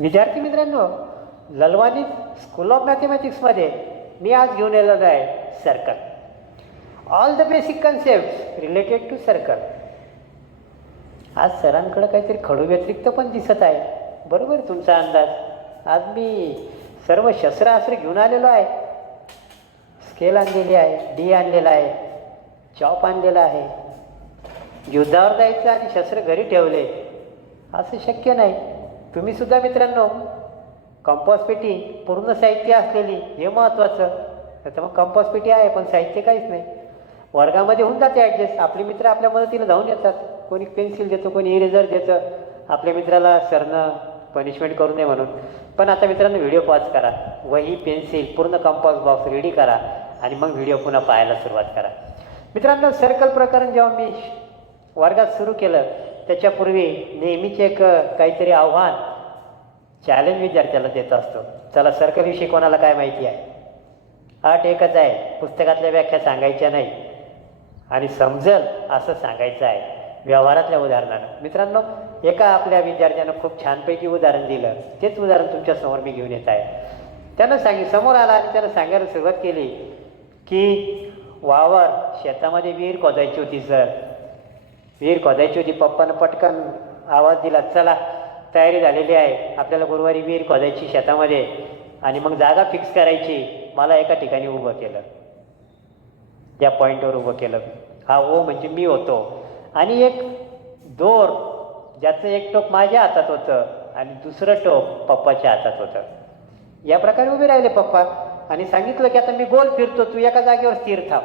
विद्यार्थी मित्रांनो, Lalwani school of मॅथमॅटिक्समध्ये मी आज घेऊन आलेलो आहे circle. All the basic concept related to circle. आज सरांकडे काहीतरी खडू व्यतिरिक्त पण दिसत आहे. बरोबर तुमचा अंदाज. आज मी सर्व शस्त्रास्त्र घेऊन आलेलो आहे. स्केल आणलेली आहे, डी आणलेला आहे, चॉप आणलेला आहे. युद्धावर जायचं आणि शस्त्र घरी ठेवले असं शक्य नाही. तुम्ही सुद्धा मित्रांनो कंपास पेटी पूर्ण साहित्य असलेली, हे महत्त्वाचं. तर मग कंपास पेटी आहे पण साहित्य काहीच नाही. वर्गामध्ये होऊन जाते ॲडजस्ट. आपले मित्र आपल्या मदतीला धावून येतात. कोणी पेन्सिल देतो, कोणी इरेझर देतं आपल्या मित्राला सरनं पनिशमेंट करू नये म्हणून. पण आता मित्रांनो व्हिडिओ पॉज करा, वही पेन्सिल पूर्ण कंपास बॉक्स रेडी करा आणि मग व्हिडिओ पुन्हा पाहायला सुरुवात करा. मित्रांनो सर्कल प्रकरण जेव्हा मी वर्गात सुरू केलं त्याच्यापूर्वी नेहमीच एक काहीतरी आव्हान चॅलेंज विद्यार्थ्याला देत असतो. चला सर्कलविषयी कोणाला काय माहिती आहे? अट एकच आहे, पुस्तकातल्या व्याख्या सांगायच्या नाही आणि समजल असं सांगायचं आहे व्यवहारातल्या उदाहरणानं. मित्रांनो एका आपल्या विद्यार्थ्यानं खूप छानपैकी उदाहरण दिलं. तेच उदाहरण तुमच्यासमोर मी घेऊन येत आहे. त्यानं समोर आला आणि त्यानं सांगायला सुरुवात केली की वावर शेतामध्ये विहीर खोदायची होती सर. विहीर खोदायची होती. पप्पानं पटकन आवाज दिला, चला तयारी झालेली आहे, आपल्याला गुरुवारी विहीर खोदायची शेतामध्ये आणि मग जागा फिक्स करायची. मला एका ठिकाणी उभं केलं, त्या पॉईंटवर उभं केलं. हा ओ म्हणजे मी होतो आणि एक दोर ज्याचं एक टोक माझ्या हातात होतं आणि दुसरं टोक पप्पाच्या हातात होतं. या प्रकारे उभे राहिले पप्पा आणि सांगितलं की आता मी गोल फिरतो, तू एका जागेवर स्थिर थांब,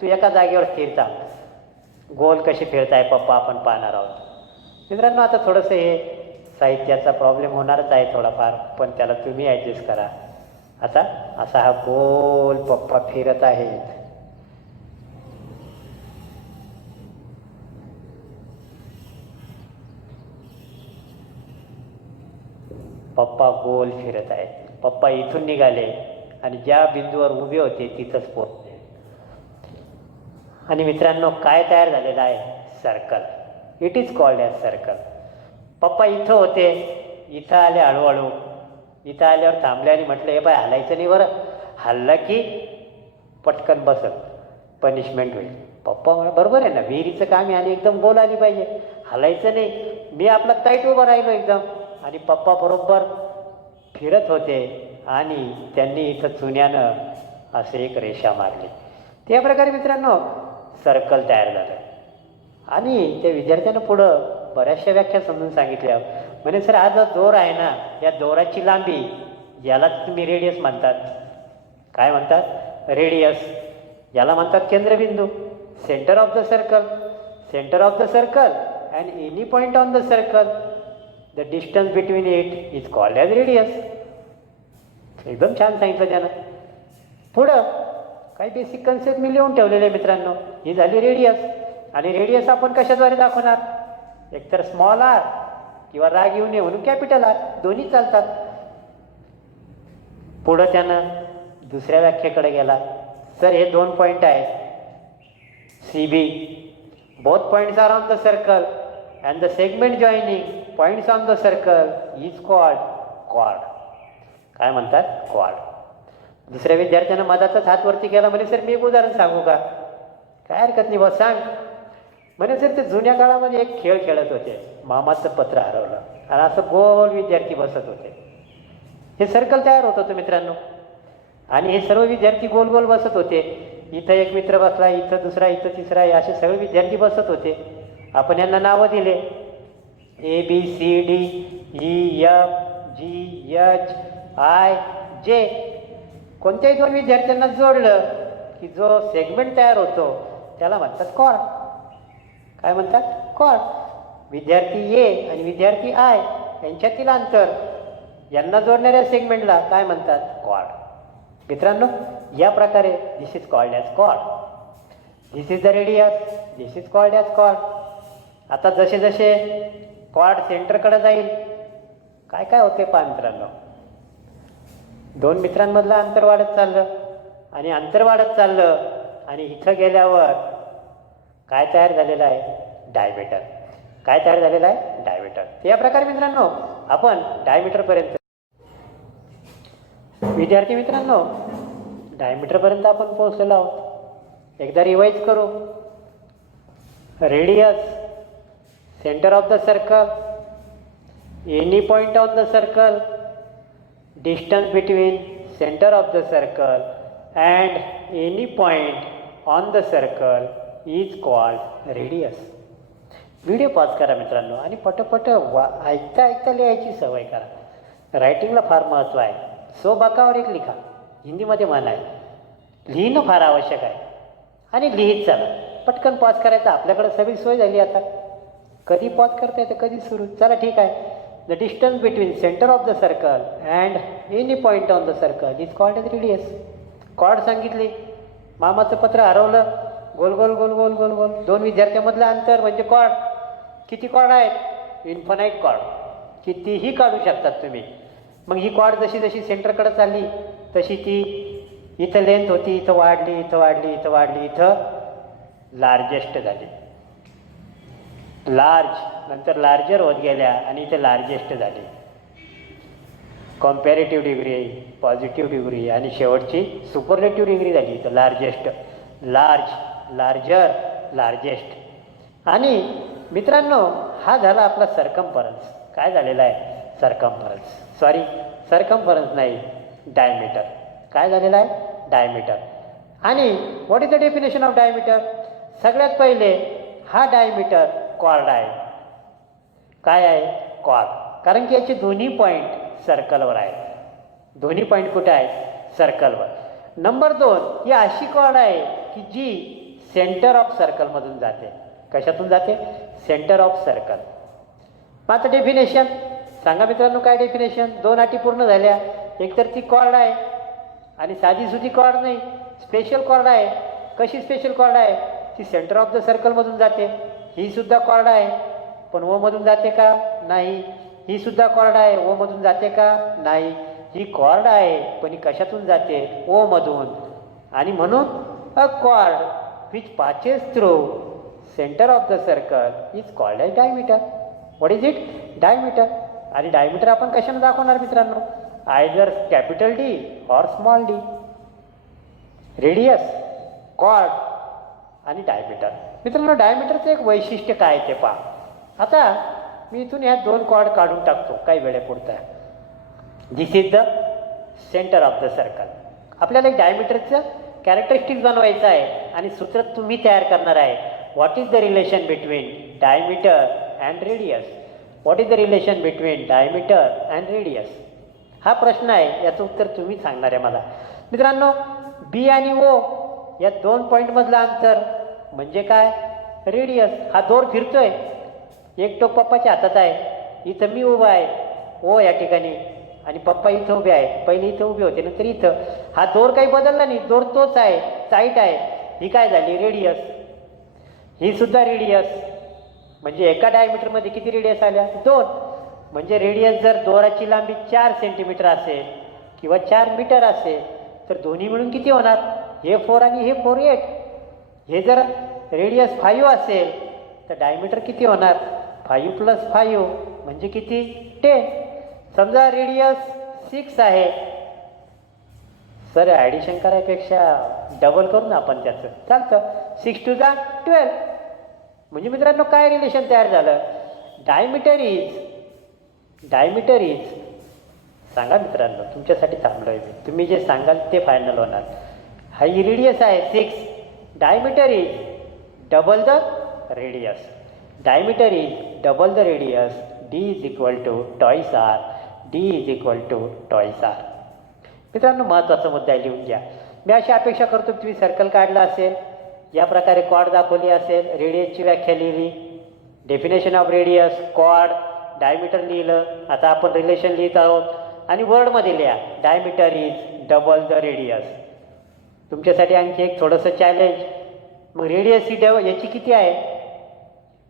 तू एका जागेवर स्थिर थांब. गोल कसे फिरताय पप्पा आपण पाहणार आहोत. मित्रांनो आता थोडंसं हे साहित्याचा प्रॉब्लेम होणारच आहे थोडाफार, पण त्याला तुम्ही ॲडजस्ट करा. आता असा हा गोल पप्पा फिरत आहेत. पप्पा गोल फिरत आहेत. पप्पा इथून निघाले आणि ज्या बिंदूवर उभे होते तिथंच पोहोचले. आणि मित्रांनो काय तयार झालेलं आहे? Circle. It is called as circle. पप्पा इथं होते, इथं आले हळूहळू. इथं आल्यावर थांबले आणि म्हटलं हे बाय हलायचं नाही बरं, हल्ला की पटकन बसत, पनिशमेंट होईल. पप्पा म्हणा बरोबर आहे ना, विहिरीचं काम आहे आणि एकदम गोल आली पाहिजे, हलायचं नाही. मी आपला टाईट उभं राहिलो एकदम आणि पप्पा बरोबर फिरत होते आणि त्यांनी इथं चुन्यानं असे एक रेषा मारली. त्या प्रकारे मित्रांनो सर्कल तयार झालं. आणि त्या विद्यार्थ्यानं पुढं बऱ्याचशा व्याख्या समजून सांगितल्या. म्हणजे सर हा जो दोर आहे ना, या दोराची लांबी यालाच तुम्ही रेडियस म्हणतात. काय म्हणतात? रेडियस. याला म्हणतात केंद्रबिंदू, centre of the circle. Centre of the circle and any point on the circle, the distance between it is called as radius. एकदम छान सांगितलं त्यानं. पुढं काही बेसिक कन्सेप्ट मी लिहून ठेवलेले आहे मित्रांनो. ही झाली रेडियस. आणि रेडियस आपण कशाद्वारे दाखवणार? एकतर स्मॉल आर किंवा राग येऊ नये म्हणून कॅपिटल आर, दोन्ही चालतात. पुढं त्यानं दुसऱ्या व्याख्येकडे गेला. सर हे दोन पॉईंट आहेत C B. Both points are on the circle and the segment joining points on the circle is called क्वाड. काय म्हणतात? क्वाड. दुसऱ्या विद्यार्थ्यानं मधातच हात वरती केला. म्हणे सर मी एक उदाहरण सांगू का? काय हरकत नाही बस सांग. म्हणे सर ते जुन्या काळामध्ये एक खेळ खेळत होते, मामाचं पत्र हरवलं आणि असं गोल विद्यार्थी बसत होते. हे सर्कल तयार होत होतं मित्रांनो. आणि हे सर्व विद्यार्थी गोल गोल बसत होते. इथं एक मित्र बसला, इथं दुसरा, इथं तिसरा, असे सगळे विद्यार्थी बसत होते. आपण यांना नावं दिले A B C D E F G H I J. कोणत्याही दोन विद्यार्थ्यांना जोडलं की जो सेगमेंट तयार होतो त्याला म्हणतात कॉर्ड. काय म्हणतात? कॉर्ड. विद्यार्थी ए आणि विद्यार्थी आय यांच्यातील अंतर, यांना जोडणाऱ्या सेगमेंटला काय म्हणतात? कॉर्ड. मित्रांनो या प्रकारे this is called as chord. This is the radius, this is called as chord. आता जसे जसे कॉर्ड सेंटरकडे जाईल काय काय होते पहा मित्रांनो. दोन मित्रांमधलं अंतर वाढत चाललं आणि अंतर वाढत चाललं आणि इथं गेल्यावर काय तयार झालेलं आहे? डायमीटर. काय तयार झालेलं आहे? डायमीटर. या प्रकारे मित्रांनो आपण डायमीटरपर्यंत विद्यार्थी मित्रांनो, डायमीटरपर्यंत आपण पोहोचलेलो आहोत. एकदा रिवाईज करू. Radius, centre of the circle, any point on the circle, distance between centre of the circle and any point on the circle is called radius. Video pause करा मित्रांनो आणि पटपट ऐकता ऐकता लिहायची सवय करा. रायटिंगला फार महत्त्व आहे. सो बाकावर एक लिखा, हिंदीमध्ये म्हण आहे. लिहिणं फार आवश्यक आहे आणि लिहित चला. पटकन पॉज करायचा. आपल्याकडे सगळी सोय झाली आता. कधी पॉज करता येतं कधी सुरू. चला ठीक आहे. The distance between centre of the circle and any point on the circle is called as radius. Chord सांगितली. मामाचं पत्र हरवलं. गोल गोल गोल गोल गोल गोल. दोन विद्यार्थ्यांमधलं अंतर म्हणजे कॉर्ड. किती कॉर्ड आहेत? Infinite chord. कितीही काढू शकतात तुम्ही. मग ही कॉर्ड जशी जशी सेंटरकडे चालली तशी ती इथं लेंथ होती, इथं वाढली, इथं वाढली, इथं वाढली, इथं लार्जेस्ट झाली. लार्ज नंतर लार्जर होत गेल्या आणि इथे लार्जेस्ट झाली. कॉम्पॅरेटिव्ह डिग्री, पॉझिटिव्ह डिग्री आणि शेवटची सुपरलेटिव्ह डिग्री झाली. इथं लार्जेस्ट, लार्ज, लार्जर, लार्जेस्ट. आणि मित्रांनो, हा झाला आपला सरकम्फरन्स. काय झालेला आहे? सरकम्फरन्स. सॉरी, सरकम्फरन्स नाही, डायमीटर. काय झालेलं आहे? डायमीटर. आणि what is the definition of diameter? सगळ्यात पहिले हा डायमीटर कॉर्ड आहे. काय आहे? कॉर्ड. कारण की याचे दोन्ही पॉईंट सर्कलवर आहेत. दोन्ही पॉईंट कुठे आहेत? सर्कलवर. नंबर 2, ही अशी कॉर्ड आहे की जी सेंटर ऑफ सर्कलमधून जाते. कशातून जाते? Centre of circle. मग आता डेफिनेशन सांगा मित्रांनो. काय डेफिनेशन? 2 अटी पूर्ण झाल्या. एकतर ती कॉर्ड आहे आणि साधीसुधी कॉर्ड नाही, स्पेशल कॉर्ड आहे. कशी स्पेशल कॉर्ड आहे? ती सेंटर ऑफ द सर्कलमधून जाते. ही सुद्धा कॉर्ड आहे, पण ओमधून जाते का? नाही. ही सुद्धा कॉर्ड आहे, ओमधून जाते का? नाही. ही कॉर्ड आहे, पण ही कशातून जाते? ओमधून. आणि म्हणून a chord which passes through centre of the circle is called as diameter. What is it? Diameter. आणि डायमीटर आपण कशाने दाखवणार मित्रांनो? Either capital D or small D. Radius, chord आणि डायमीटर. मित्रांनो, डायमीटरचं एक वैशिष्ट्य काय ते पहा. आता मी इथून ह्या 2 कॉर्ड काढून टाकतो काही वेळेपुरता. This is the centre of the circle. आपल्याला एक डायमीटरचं कॅरेक्टरिस्टिक्स बनवायचं आहे आणि सूत्र तुम्ही तयार करणार आहे. What is the relation between diameter and radius? What is the relation between diameter and radius? हा प्रश्न आहे. याचं उत्तर तुम्ही सांगणार आहे मला. मित्रांनो, बी आणि ओ या 2 पॉईंटमधलं अंतर म्हणजे काय? रेडियस. हा दोर फिरतोय. एक टोक पप्पाच्या हातात आहे. इथं मी उभा आहे ओ या ठिकाणी आणि पप्पा इथं उभे आहे. पहिले इथं उभे होते, नंतर इथं. हा दोर काही बदलला नाही. दोर तोच आहे, साईट आहे. ही काय झाली? रेडियस. ही सुद्धा रेडियस. म्हणजे एका डायमीटरमध्ये किती रेडियस आल्या? 2. म्हणजे रेडियस जर दोराची लांबी 4 सेंटीमीटर असेल किंवा 4 मीटर असेल तर दोन्ही मिळून किती होणार? हे 4 आणि हे 4 8. हे जर रेडियस 5 असेल तर डायमीटर किती होणार? 5 + 5 म्हणजे किती? 10. समजा रेडियस 6 आहे. सर, ॲडिशन करायपेक्षा डबल करू ना आपण त्याचं. चालतं. 6 × 2 = 12. म्हणजे मित्रांनो, काय रिलेशन तयार झालं? डायमीटर इज सांगा मित्रांनो, तुमच्यासाठी थांबलो आहे मी. तुम्ही जे सांगाल ते फायनल होणार. हा ही रेडियस आहे 6. Diameter is double the radius. Diameter is double the radius. D is equal to twice R. D is equal to twice R. मित्रांनो, महत्त्वाचा मुद्दा लिहून घ्या. मी अशी अपेक्षा करतो की तुम्ही सर्कल काढला असेल, या प्रकारे कॉर्ड दाखवली असेल, रेडियसची व्याख्या लिहिली, definition of radius, chord, diameter लिहिलं. आता आपण रिलेशन लिहित आहोत आणि वर्डमध्ये लिहा. Diameter is double the radius. तुमच्यासाठी आणखी एक थोडंसं चॅलेंज. मग रेडियस ही याची किती आहे?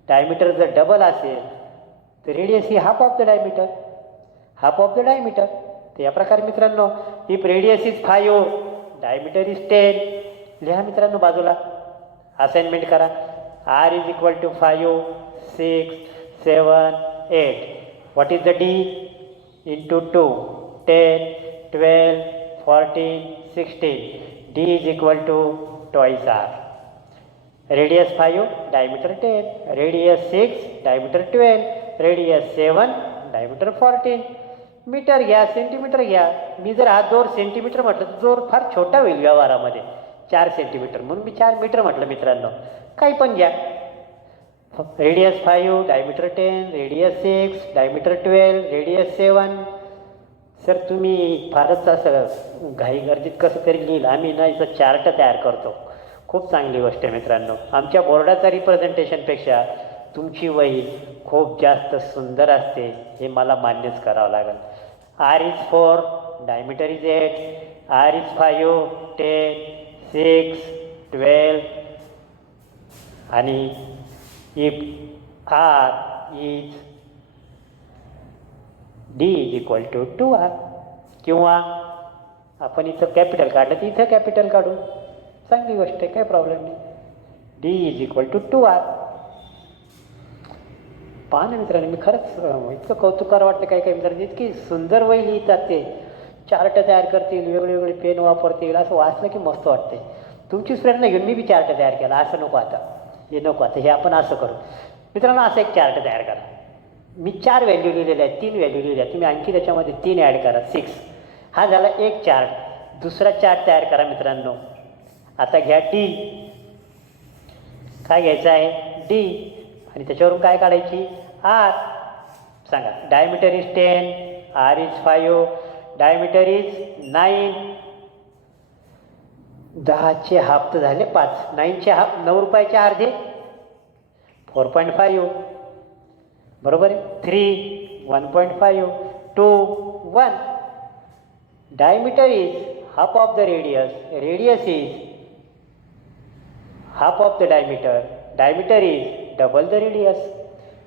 डायमीटर जर डबल असेल तर रेडियस ही half of the diameter. Half of the diameter. तर या प्रकारे मित्रांनो, if radius is 5, diameter is 10. लिहा मित्रांनो बाजूला. असाइनमेंट करा. R is equal to 5, 6, 7, 8. What is the D? × 2. 10, 12, 14, 16. D is equal to twice R. Radius 5, diameter 10. Radius 6, diameter 12. Radius 7, diameter 14. Metre घ्या, centimetre घ्या. मी जर हा दोर सेंटीमीटर म्हटलं तर दोर फार छोटा होईल व्यवहारामध्ये, 4 सेंटीमीटर, म्हणून मी 4 मीटर म्हटलं मित्रांनो. काही पण घ्या. Radius 5, diameter 10, radius 6, diameter 12, radius 7. Sir तुम्ही फारच असं घाई गर्दीत कसं तरी लिहिल. आम्ही ना इथं चार्ट तयार करतो. खूप चांगली गोष्ट आहे मित्रांनो. आमच्या बोर्डाचा रिप्रेझेंटेशनपेक्षा तुमची वही खूप जास्त सुंदर असते, हे मला मान्यच करावं लागेल. R is 4, diameter is 8, R is 5, 10, 6, 12. आणि if R is D is equal to 2R. किंवा आपण इथं कॅपिटल काढलं तर इथं कॅपिटल काढू, चांगली गोष्ट आहे, काही प्रॉब्लेम नाही. D is equal to 2R. पहा ना मित्रांनो, मी खरंच इतकं कौतुकार वाटतं काही काही मित्रांनी, इतकी सुंदर वही लिहितात, ते चार्ट तयार करतील, वेगवेगळे पेन वापरतील, असं वाचलं की मस्त वाटते. तुमचीच प्रेरणा घेऊन मी बी चार्ट तयार केला. असं नको आता, हे नको आता, हे आपण असं करू मित्रांनो. असं एक चार्ट तयार करा. मी 4 व्हॅल्यू लिहिलेल्या आहेत, 3 व्हॅल्यू लिहिल्या आहेत. तुम्ही आणखी त्याच्यामध्ये 3 ॲड करा, 6. हा झाला एक चार्ट. दुसरा चार्ट तयार करा मित्रांनो. आता घ्या D. काय घ्यायचं आहे? D. आणि त्याच्यावरून काय काढायची? R. सांगा. Diameter is 10, R is 5, diameter is 9. 10चे हाफ तर झाले 5, 9चे हाफ 9 रुपयाचे अर्धे 4.5, बरोबर आहे. 3, 1.5, 2, 1. Diameter is half of the radius, radius is half of the diameter, diameter is double the radius,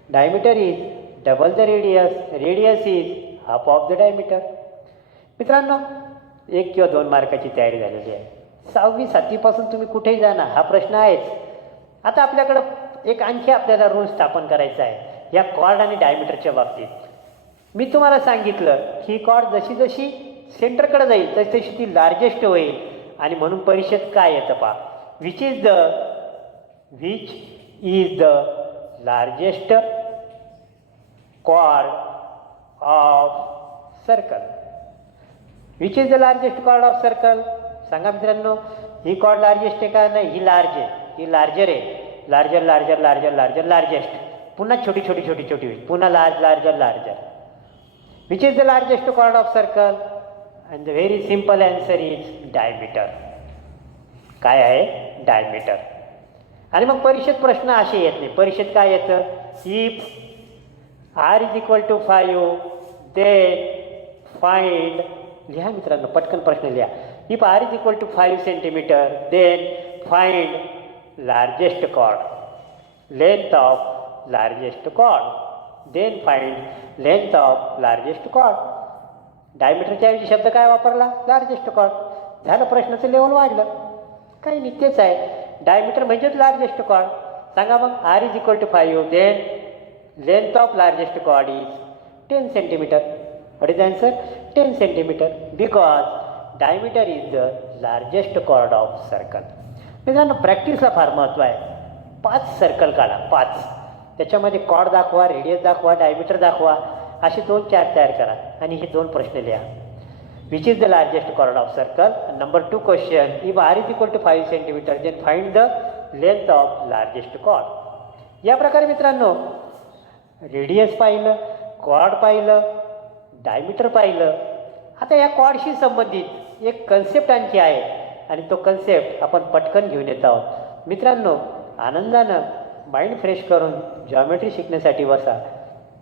diameter is double the radius, radius is half of the diameter. मित्रांनो, 1 किंवा 2 मार्काची तयारी झालेली आहे. 6वी 7वीपासून तुम्ही कुठेही जाणार, हा प्रश्न आहेच. आता आपल्याकडं एक आणखी आपल्याला रूल स्थापन करायचा आहे या कॉर्ड आणि डायमीटरच्या बाबतीत. मी तुम्हाला सांगितलं की कॉर्ड जशी जशी सेंटरकडे जाईल तशी तशी ती लार्जेस्ट होईल. आणि म्हणून परीक्षेत काय येतं पहा, which is the largest chord of circle. Which is the largest chord of circle? सांगा मित्रांनो. ही कॉर्ड लार्जेस्ट आहे का? नाही, ही लार्ज आहे, ही लार्जर आहे. Larger larger larger larger largest, पुन्हा छोटी छोटी छोटी छोटी होईल, पुन्हा large larger larger. Which is the largest chord of circle? And the very simple answer is diameter. काय आहे? डायमीटर. आणि मग परीक्षेत प्रश्न असे येत नाही. परीक्षेत काय येतं? If R is equal to 5 then find. लिहा मित्रांनो, पटकन प्रश्न लिहा. If R is equal to 5 centimetre then find largest chord, length of largest chord, then find length of largest chord. डायमीटरच्या ऐवजी शब्द काय वापरला? Largest chord. झालं, प्रश्नाचं लेवल वाढलं. काही नाही, तेच आहे. डायमीटर म्हणजेच लार्जेस्ट कॉर्ड. सांगा मग. R is equal to 5 then length of largest chord is 10 centimetre. What is answer? 10 centimetre. Because diameter is the largest chord of circle. मित्रांनो, प्रॅक्टिसला फार महत्त्व आहे. 5 सर्कल काढा, 5. त्याच्यामध्ये कॉर्ड दाखवा, रेडियस दाखवा, डायमीटर दाखवा, असे 2 चार्ट तयार करा आणि हे 2 प्रश्न लिहा. Which is the largest chord of circle? Number 2 question, if R is equal to 5 centimetre then find the length of largest chord. या प्रकारे मित्रांनो, रेडियस पाहिलं, कॉर्ड पाहिलं, डायमीटर पाहिलं. आता या कॉर्डशी संबंधित एक कन्सेप्ट आणखी आहे आणि तो कन्सेप्ट आपण पटकन घेऊन येत आहोत. मित्रांनो, आनंदानं माइंड फ्रेश करून जॉमेट्री शिकण्यासाठी बसा.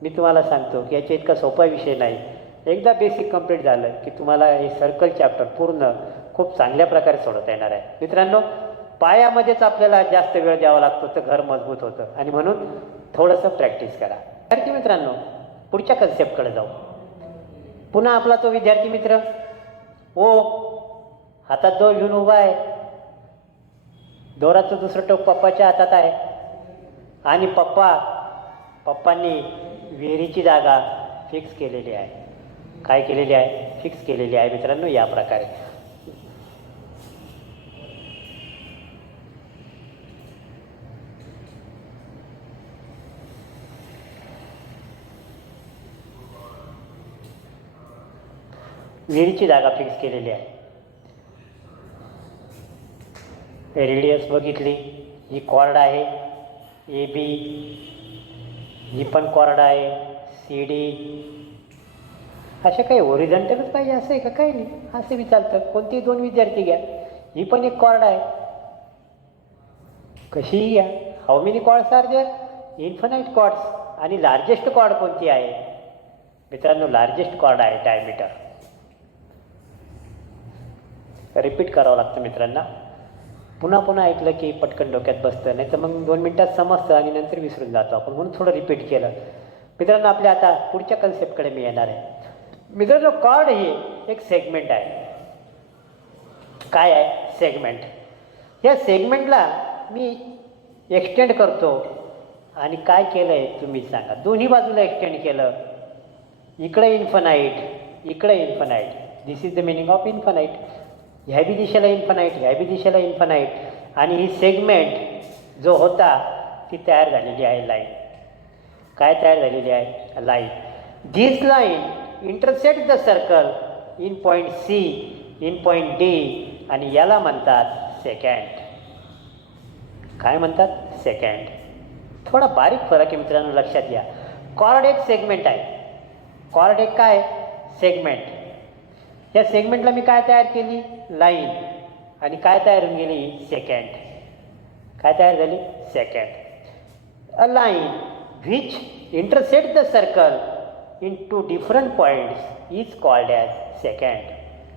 मी तुम्हाला सांगतो की याचा इतका सोपा विषय नाही. एकदा बेसिक कंप्लीट झालं की तुम्हाला हे सर्कल चॅप्टर पूर्ण खूप चांगल्या प्रकारे सोडवता येणार आहे. मित्रांनो, पायामध्येच आपल्याला जास्त वेळ द्यावा लागतो तर घर मजबूत होतं आणि म्हणून थोडंसं प्रॅक्टिस करा. विद्यार्थी मित्रांनो, पुढच्या कन्सेप्टकडे जाऊ. पुन्हा आपला तो विद्यार्थी मित्र हातात दोर घेऊन उभा आहे. दोराचं दुसरं टोक पप्पाच्या हातात आहे आणि पप्पांनी विहिरीची जागा फिक्स केलेली आहे. काय केलेली आहे? फिक्स केलेली आहे मित्रांनो या प्रकारे. विहिरीची जागा फिक्स केलेली आहे. रेडियस बघितली, ही कॉर्ड आहे ए बी, ही पण कॉर्ड आहे सी डी. अशा काही ओरिझेंटलच पाहिजे असं आहे का? काही नाही, असं बी चालतं. कोणतेही दोन विद्यार्थी घ्या, ही पण एक कॉर्ड आहे, कशीही घ्या. How many chords are there? Infinite chords. आणि लार्जेस्ट कॉर्ड कोणती आहे मित्रांनो? लार्जेस्ट कॉर्ड आहे डायमीटर. रिपीट करावं लागतं मित्रांना. पुन्हा पुन्हा ऐकलं की पटकन डोक्यात बसतं, नाही तर मग 2 मिनिटात समजतं आणि नंतर विसरून जातो आपण, म्हणून थोडं रिपीट केलं. मित्रांनो आपल्या आता पुढच्या कन्सेप्टकडे मी येणार आहे. मित्रांनो कॉर्ड ही एक सेगमेंट आहे. काय आहे? सेगमेंट. या सेगमेंटला मी एक्सटेंड करतो आणि काय केलं आहे तुम्ही सांगा. दोन्ही बाजूला एक्सटेंड केलं, इकडे इन्फिनाइट, इकडे infinite. This is the meaning of infinite. ह्या बी दिशेला इन्फिनाइट, ह्या बी दिशेला इन्फिनाइट. आणि ही सेगमेंट जो होता ती तयार झालेली आहे लाईन. काय तयार झालेली आहे? Line. This line intersect the circle in point C, in point D, आणि याला म्हणतात सेकंड. काय म्हणतात? सेकंड. थोडा बारीक फरक आहे मित्रांनो, लक्षात घ्या. कॉर्ड एक सेगमेंट आहे. कॉर्ड एक काय? सेगमेंट. या सेगमेंटला मी काय तयार केली? लाईन. आणि काय तयार होऊन गेली? सेकंड. काय तयार झाली? Secant. A line which intersect the circle in two different points is called as secant.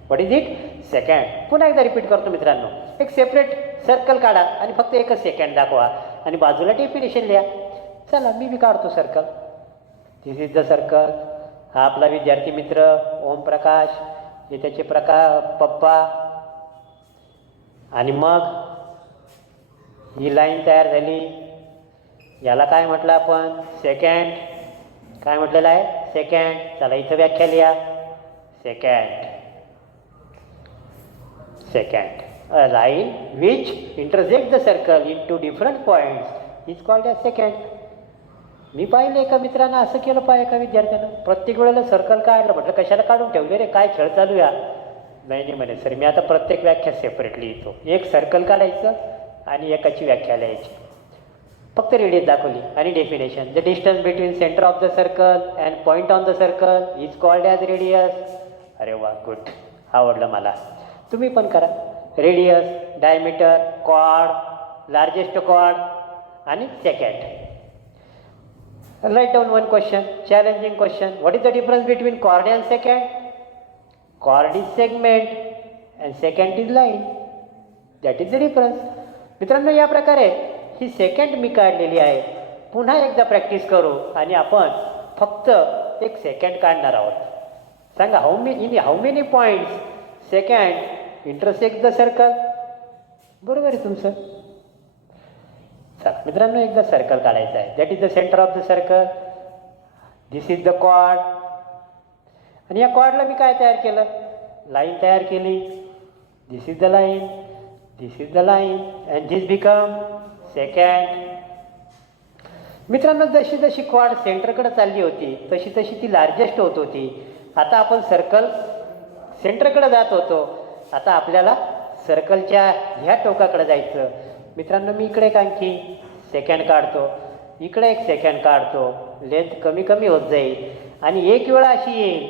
What is it? Secant. पुन्हा एकदा रिपीट करतो मित्रांनो. एक सेपरेट सर्कल काढा आणि फक्त एकच सेकंड दाखवा आणि बाजूला डेफिनेशन लिहा. चला मी काढतो circle. This is the circle. हा आपला विद्यार्थी मित्र ओमप्रकाश, हे त्याचे पप्पा. आणि मग ही लाईन तयार झाली. याला काय म्हटलं आपण? सेकंड. काय म्हटलेलं आहे? सेकंड. चला इथं व्याख्या लिहा. Second. Second. A line which intersects the circle into different points is called as second. मी पाहिलं एका मित्रानं असं केलं पाहिजे का विद्यार्थ्यानं, प्रत्येक वेळेला सर्कल काढलं. म्हटलं कशाला काढून ठेवले रे, काय खेळ चालू या? नाही म्हणे सर, मी आता प्रत्येक व्याख्या सेपरेटली लिहितो. एक सर्कल काढायचं आणि एकाची व्याख्या लिहायची. फक्त रेडियस दाखवली आणि definition. The distance between centre of the circle and point on the circle is called as radius. अरे वा, गुड, आवडलं मला. तुम्ही पण करा. Radius, diameter, chord, largest chord आणि second. Right down one question, challenging question. What is the difference between chord and second? Chord is segment and second is line. That is the difference. मित्रांनो या प्रकारे ही second मी काढलेली आहे. पुन्हा एकदा practice करू आणि आपण फक्त एक सेकंड काढणार आहोत. सांगा how many points secant intersect the circle? बरोबर आहे तुमचं. चला मित्रांनो एकदा सर्कल काढायचं आहे. That is the centre of the circle. This is the chord. आणि या कॉर्डला मी काय तयार केलं? लाईन तयार केली. This is the line, this is the line and this become second. मित्रांनो जशी जशी कॉर्ड सेंटरकडे चालली होती तशी तशी ती लार्जेस्ट होत होती. आता आपण सर्कल सेंटरकडे जात होतो. आता आपल्याला सर्कलच्या ह्या टोकाकडे जायचं. मित्रांनो मी इकडे एक आणखी सेकंड काढतो, इकडे एक सेकंड काढतो. लेंथ कमी कमी होत जाईल आणि एक वेळा अशी येईल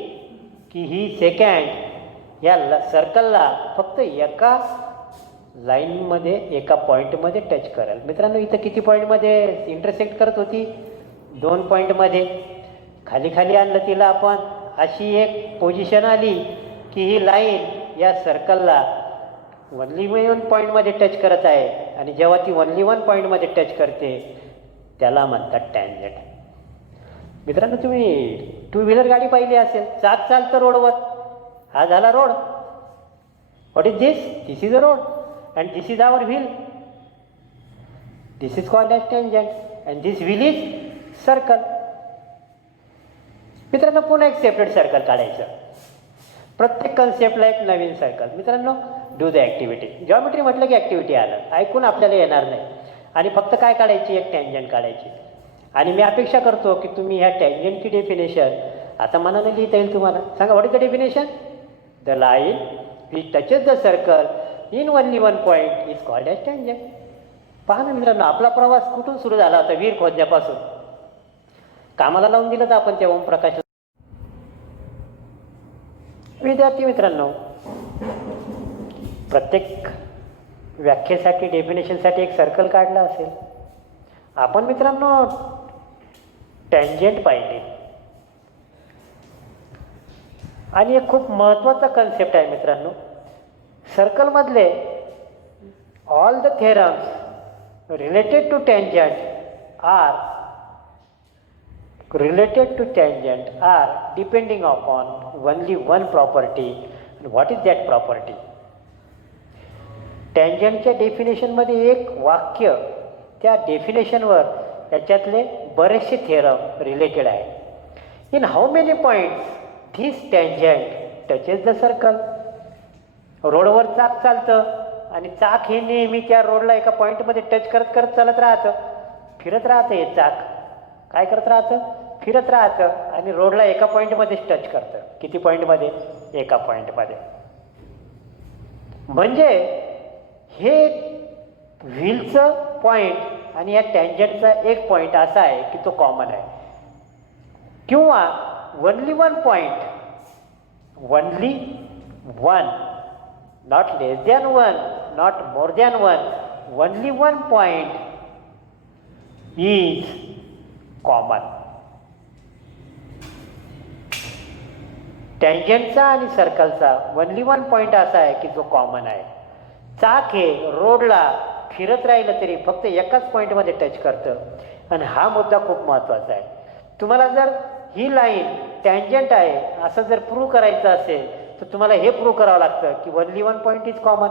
की ही सेकंड या सर्कलला फक्त एका लाईनमध्ये, एका पॉईंटमध्ये टच करेल. मित्रांनो इथं किती पॉईंटमध्ये इंटरसेक्ट करत होती? 2 पॉईंटमध्ये. खाली खाली आणलं तिला आपण. अशी एक पोझिशन आली की ही लाईन या सर्कलला ओनली 1 पॉईंटमध्ये टच करत आहे. आणि जेव्हा ती ओनली 1 पॉईंटमध्ये टच करते त्याला म्हणतात टँजंट. मित्रांनो तुम्ही 2 व्हीलर गाडी पाहिली असेल, चाक चालतं रोडवर. हा झाला road. What is this? This is a road and this is our wheel. This is called as tangent and this wheel is circle. मित्रांनो पुन्हा एक सेपरेट सर्कल काढायचं. प्रत्येक कन्सेप्टला एक नवीन सर्कल. मित्रांनो, डू द ॲक्टिव्हिटी. जॉमेट्री म्हटलं की ॲक्टिव्हिटी आलं, ऐकून आपल्याला येणार नाही. आणि फक्त काय काढायची, एक टँजंट काढायची. आणि मी अपेक्षा करतो की तुम्ही ह्या टँजंटची डेफिनेशन आता मनाने लिहिता येईल तुम्हाला. सांगा, what is the definition? The line which touches the circle in only one point is called as tangent. पहा ना मित्रांनो, आपला प्रवास कुठून सुरू झाला होता? विहीर खोदण्यापासून. कामाला लावून दिलं तर आपण त्या ओमप्रकाश. विद्यार्थी मित्रांनो, प्रत्येक व्याख्येसाठी, डेफिनेशनसाठी एक सर्कल काढला असेल. आपण मित्रांनो टँजंट पाहिले. आणि एक खूप महत्त्वाचा कन्सेप्ट आहे मित्रांनो, सर्कलमधले all the theorems related to tangent are depending upon only one property. What is that property? टँजंटच्या डेफिनेशनमध्ये एक वाक्य, त्या डेफिनेशनवर त्याच्यातले बरेचसे थेरम रिलेटेड आहे. In how many points this tangent touches the circle. रोडवर चाक चालतं आणि चाक हे नेहमी त्या रोडला एका पॉईंटमध्ये टच करत करत चालत राहतं, फिरत राहतं. हे चाक काय करत राहतं? फिरत राहतं आणि रोडला एका पॉईंटमध्येच टच करतं. किती पॉईंटमध्ये? एका पॉईंटमध्ये. म्हणजे हे व्हीलचं पॉईंट आणि या टँजंटचा एक पॉईंट असा आहे की तो कॉमन आहे. किंवा only one point, only one, not less than one, not more than one, only one point is common. टँजंटचा आणि सर्कलचा ओनली वन पॉईंट असा आहे की जो कॉमन आहे. चाक हे रोडला फिरत राहिलं तरी फक्त एकाच पॉईंटमध्ये टच करतं. आणि हा मुद्दा खूप महत्त्वाचा आहे. तुम्हाला जर ही लाईन टँजंट आहे असं जर प्रूव्ह करायचं असेल तर तुम्हाला हे प्रूव्ह करावं लागतं की only one point is common.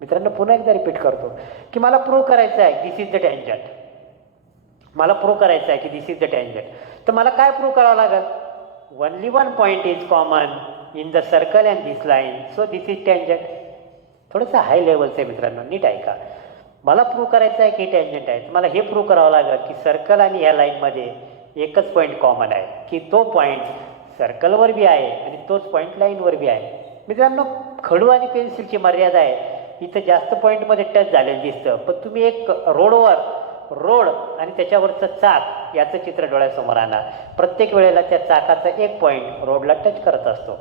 मित्रांनो, पुन्हा एकदा रिपीट करतो की मला प्रूव्ह करायचं आहे दिस इज द टँजंट. मला प्रूव्ह करायचं आहे की दिस इज द टँजंट. तर मला काय प्रूव्ह करावं लागेल? Only one point is common in the circle and this line, so this is tangent. थोडंसं हाय लेवलचं आहे मित्रांनो, नीट ऐका. मला प्रूव्ह करायचं आहे की टँजंट आहे. मला हे प्रूव्ह करावं लागेल की सर्कल आणि ह्या लाईनमध्ये एकच पॉईंट कॉमन आहे, की तो पॉईंट सर्कलवर बी आहे आणि तोच पॉईंट लाईनवर बी आहे. मित्रांनो, खडू आणि पेन्सिलची मर्यादा आहे. इथं जास्त पॉईंटमध्ये टच झालेलं दिसतं, पण तुम्ही एक रोड आणि त्याच्यावरचं चाक याचं चित्र डोळ्यासमोर आणा. प्रत्येक वेळेला त्या चाकाचा एक पॉईंट रोडला टच करत असतो.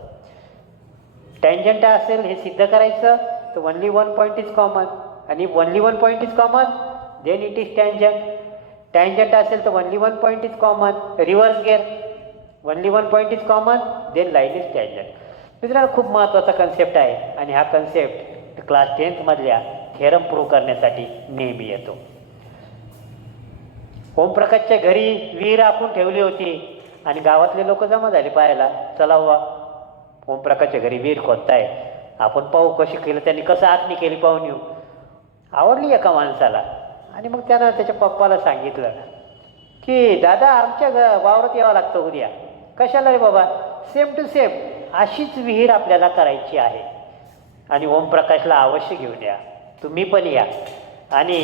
टँजंट असेल हे सिद्ध करायचं तर only one point is common. आणि only one point is common then it is tangent. Tangent असेल तर only one point is common. Reverse gear, only one point is common then line is tangent. मित्रांनो, खूप महत्त्वाचा concept आहे आणि हा concept class 10थमधल्या थेरम प्रूव्ह करण्यासाठी नेहमी येतो. ओमप्रकाशच्या घरी विहीर आखून ठेवली होती आणि गावातले लोक जमा झाले पाहायला. चला वा, ओमप्रकाशच्या घरी विहीर खोदताय, आपण पाहू कशी केलं, त्यांनी कसं आखणी केली पाहून येऊ. आवडली एका माणसाला आणि मग त्यानं त्याच्या पप्पाला सांगितलं की दादा, आमच्या वावरात यावं लागतं उद्या. कशाला रे बाबा? सेम टू सेम अशीच विहीर आपल्याला करायची आहे आणि ओमप्रकाशला अवश्य घेऊन या, तुम्ही पण या आणि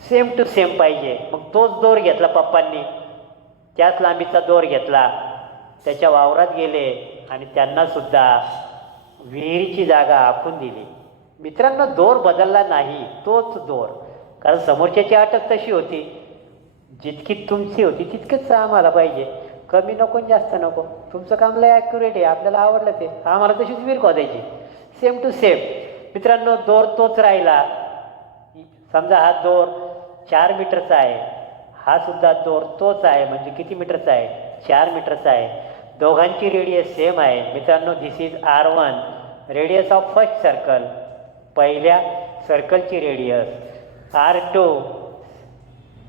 सेम टू सेम पाहिजे. मग तोच दोर घेतला पप्पांनी, त्याच लांबीचा दोर घेतला, त्याच्या वावरात गेले आणि त्यांनासुद्धा विहिरीची जागा आखून दिली. मित्रांनो, दोर बदलला नाही, तोच दोर. कारण समोरच्याची अटक तशी होती, जितकी तुमची होती तितकंच आम्हाला पाहिजे, कमी नको जास्त नको. तुमचं काम लय ॲक्युरेट आहे, आपल्याला आवडलं ते, आम्हाला तशीच विहीर खोदायची. Same to same. मित्रांनो, दोर तोच राहिला. समजा हा दोर 4 मीटरचा आहे, हा सुद्धा दोर तोच आहे, म्हणजे किती मीटरचा आहे? 4 मीटरचा आहे. दोघांची रेडियस सेम आहे. मित्रांनो, this is R1, radius of first circle, पहिल्या सर्कलची रेडियस. R2,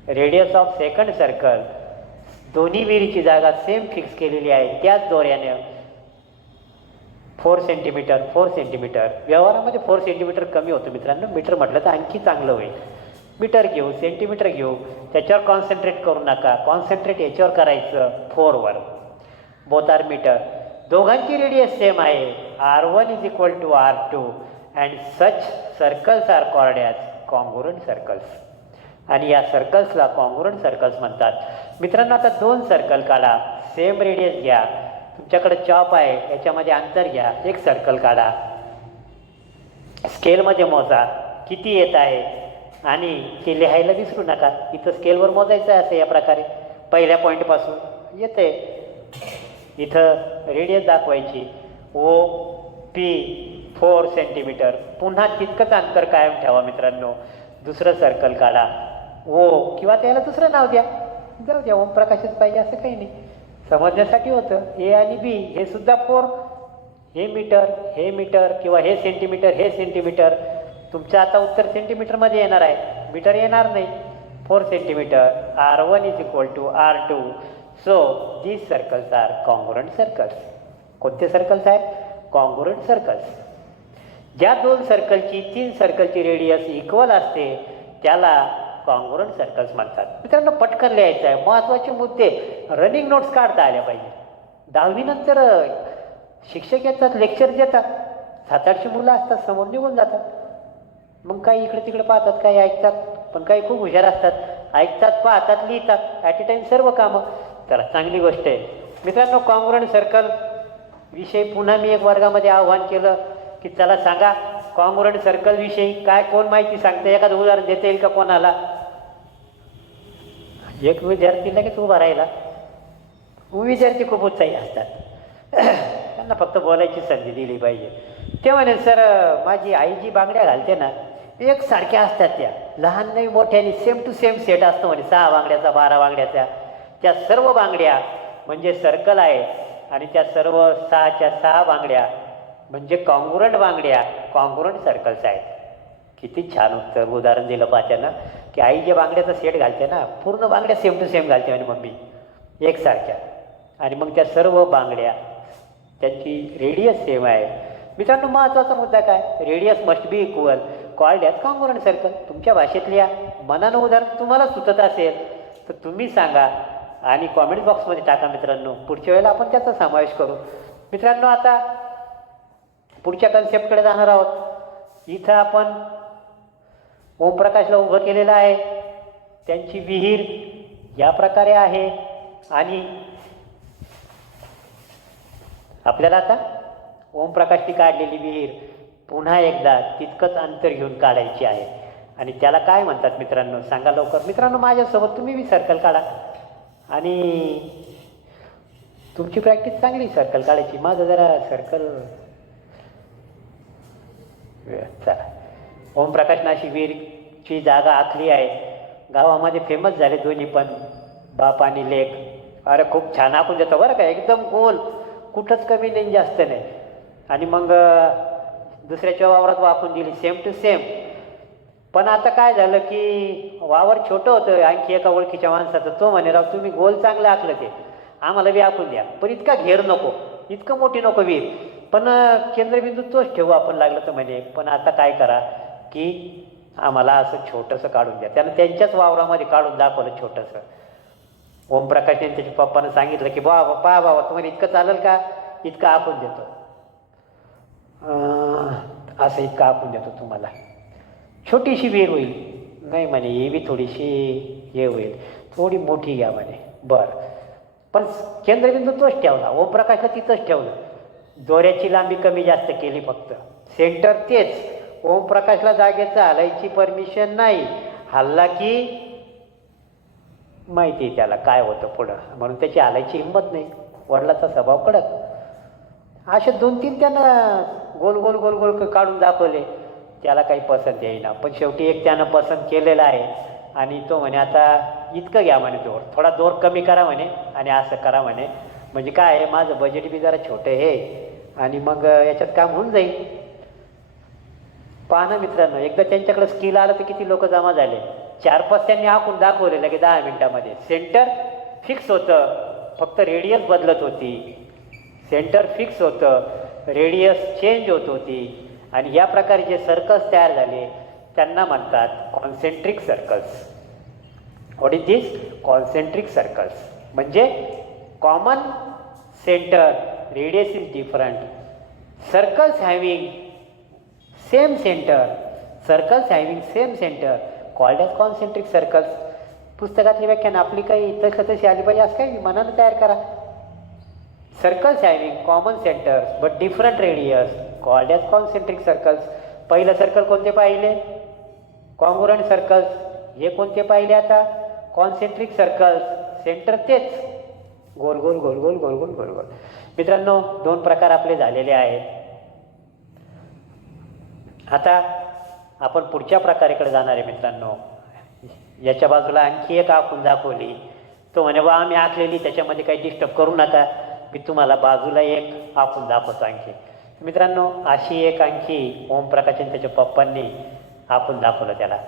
radius of second circle. दोन्ही विहिरीची जागा सेम फिक्स केलेली आहे त्याच दोऱ्याने. 4 सेंटीमीटर 4 सेंटीमीटर. व्यवहारामध्ये 4 सेंटीमीटर कमी होतं मित्रांनो, मीटर म्हटलं तर आणखी चांगलं होईल. मीटर घेऊ, सेंटीमीटर घेऊ, त्याच्यावर कॉन्सन्ट्रेट करू नका. कॉन्सन्ट्रेट याच्यावर करायचं 4वर. Both are metre. दोघांची रेडियस सेम आहे, R1 is equal to R2 and such circles are called as congruent circles. आणि या सर्कल्सला कॉन्ग्रुएंट सर्कल्स म्हणतात. मित्रांनो, आता दोन सर्कल काढा, सेम रेडियस घ्या, तुमच्याकडे चॉप आहे याच्यामध्ये अंतर घ्या, एक सर्कल काढा, स्केलमध्ये मोजा किती येत आहे आणि ते लिहायला विसरू नका. इथं स्केलवर मोजायचं आहे असं या प्रकारे पहिल्या पॉईंटपासून येते. इथं रेडियस दाखवायची OP 4 सेंटीमीटर. पुन्हा तितकंच अंतर कायम ठेवा मित्रांनो. दुसरं सर्कल काढा O किंवा त्याला दुसरं नाव द्या, जाऊ द्या, ओमप्रकाशच पाहिजे असं काही नाही, समजण्यासाठी होतं. A आणि B हे सुद्धा 4, हे मीटर किंवा हे सेंटीमीटर. तुमचं आता उत्तर सेंटीमीटरमध्ये येणार आहे, मीटर येणार नाही. 4 centimetre. R1 is equal to R2. So these circles are congruent circles. कोणते सर्कल्स आहेत? Congruent circles. ज्या दोन सर्कलची 3 सर्कलची रेडियस इक्वल असते त्याला कॉन्ग्रुएंट सर्कल्स म्हणतात. मित्रांनो, पटकन लिहायचं आहे, महत्त्वाचे मुद्दे रनिंग नोट्स काढता आल्या पाहिजे. 10वी नंतर शिक्षक येतात, लेक्चर देतात, 700-800 मुलं असतात, समोर निघून जातात. मग काही इकडे तिकडे पाहतात, काही ऐकतात, पण काही खूप हुशार असतात, ऐकतात, पाहतात, लिहितात, ॲट ए टाईम सर्व कामं. तर चांगली गोष्ट आहे. मित्रांनो, कॉन्ग्रुएंट सर्कल विषयी पुन्हा मी एक वर्गामध्ये आव्हान केलं की चला सांगा कॉन्ग्रुएंट सर्कल विषयी काय कोण माहिती सांगतं, एखादं उदाहरण देता येईल का कोणाला? एक विद्यार्थी लगेच उभा राहिला. विद्यार्थी खूप उत्साही असतात, त्यांना फक्त बोलायची संधी दिली पाहिजे. ते म्हणे, सर माझी आई जी बांगड्या घालते ना एकसारख्या असतात, त्या लहान नाही मोठ्याने सेम टू सेम सेट असतो म्हणे, 6 बांगड्याचा 12 बांगड्याचा. त्या सर्व बांगड्या म्हणजे सर्कल आहे आणि त्या सर्व 6च्या 6 बांगड्या म्हणजे कॉन्ग्रुएंट बांगड्या, कॉन्ग्रुएंट सर्कल्स आहेत. किती छान उत्तर उदाहरण दिलं पाहत्यानं की आई जे बांगड्याचा सेट घालते ना, पूर्ण बांगड्या सेम टू सेम घालते आणि मम्मी एकसारख्या, आणि मग त्या सर्व बांगड्या त्यांची रेडियस सेम आहे. मित्रांनो, महत्त्वाचा मुद्दा काय? Radius must be equal, called as congruent circle. तुमच्या भाषेत लिहा, मनानं उदाहरण तुम्हाला सुचत असेल तर तुम्ही सांगा आणि कॉमेंट बॉक्समध्ये टाका मित्रांनो. पुढच्या वेळेला आपण त्याचा समावेश करू. मित्रांनो, आता पुढच्या कन्सेप्टकडे जाणार आहोत. इथं आपण ओमप्रकाशला उभं केलेलं आहे, त्यांची विहीर या प्रकारे आहे आणि आपल्याला आता ओमप्रकाशची काढलेली विहीर पुन्हा एकदा तितकंच अंतर घेऊन काढायची आहे. आणि त्याला काय म्हणतात मित्रांनो, सांगा लवकर. मित्रांनो, माझ्यासोबत तुम्ही बी सर्कल काढा आणि तुमची प्रॅक्टिस चांगली सर्कल काढायची. माझं जरा सर्कल चला. ओमप्रकाशनं अशी विहीरची जागा आखली आहे. गावामध्ये फेमस झाले दोन्ही पण, बाप आणि लेक. अरे खूप छान आखून देतो बरं का, एकदम गोल, कुठंच कमी नाही जास्त नाही. आणि मग दुसऱ्याच्या वावरात वाकून दिली सेम टू सेम. पण आता काय झालं की वावर छोटं होतं आणखी एका ओळखीच्या माणसाचं. तो म्हणे, राव तुम्ही गोल चांगलं आखलं, ते आम्हाला बी आखून द्या, पण इतका घेर नको, इतकं मोठी नको विहीर, पण केंद्रबिंदू तोच ठेवू आपण लागलं तर म्हणे. पण आता काय करा की आम्हाला असं छोटंसं काढून द्या. त्यानं त्यांच्याच वावरामध्ये काढून दाखवलं छोटंसं. ओमप्रकाशने त्याच्या पप्पानं सांगितलं की बाबा पहा बाबा, तुम्हाला इतकं चालेल का? इतकं आखून देतो, असं इतकं आखून देतो तुम्हाला, छोटीशी विहीर होईल. नाही म्हणे, ही बी थोडीशी हे होईल, थोडी मोठी घ्या म्हणे. बरं, पण केंद्रबिंदू तोच ठेवला, ओमप्रकाशला तिथंच ठेवलं. दोऱ्याची लांबी कमी जास्त केली फक्त, सेंटर तेच. ओमप्रकाशला जागेचं हलायची परमिशन नाही, हल्ला की माहिती आहे त्याला काय होतं पुढं, म्हणून त्याची हलायची हिंमत नाही. वडिलाचा स्वभाव कडक. असे 2-3 त्यानं गोल गोल गोल गोल काढून दाखवले, त्याला काही पसंत येईना. पण शेवटी एक त्यानं पसंत केलेला आहे आणि तो म्हणे, आता इतकं घ्या म्हणे दोर, थोडा दोर कमी करा म्हणे आणि असं करा म्हणे. म्हणजे काय आहे, माझं बजेट बी जरा छोटं आहे आणि मग याच्यात काम होऊन जाईल. पहा ना मित्रांनो, एकदा त्यांच्याकडे स्किल आलं तर किती लोक जमा झाले. 4-5 त्यांनी आखून दाखवले लगे 10 मिनिटामध्ये. सेंटर फिक्स होतं, फक्त रेडियस बदलत होती. सेंटर फिक्स होतं, रेडियस चेंज होत होती. आणि या प्रकारे जे सर्कल्स तयार झाले त्यांना म्हणतात concentric circles. What is this? Concentric circles म्हणजे common centre radius is different. Circles having same center, called as concentric circles. पुस्तकातली व्याख्यान आपली काही तशी आली पाहिजे असं काही मनानं तयार करा. Circles having common centres but different radius called as concentric circles. पहिलं सर्कल कोणते पाहिले? Congruent circles. हे कोणते पाहिले आता? Concentric circles. सेंटर तेच गोल गोल गोल गोल गोल गोल गोल गोल. मित्रांनो, दोन प्रकार आपले झालेले आहेत. आता आपण पुढच्या प्रकाराकडे जाणार आहे. मित्रांनो, याच्या बाजूला आणखी एक आखून दाखवली. तो म्हणे बा आम्ही आखलेली, त्याच्यामध्ये काही डिस्टर्ब करू नका, मी तुम्हाला बाजूला एक आखून दाखवतो आणखी. मित्रांनो, अशी एक आणखी ओमप्रकाशन त्याच्या पप्पांनी आखून दाखवलं. त्याला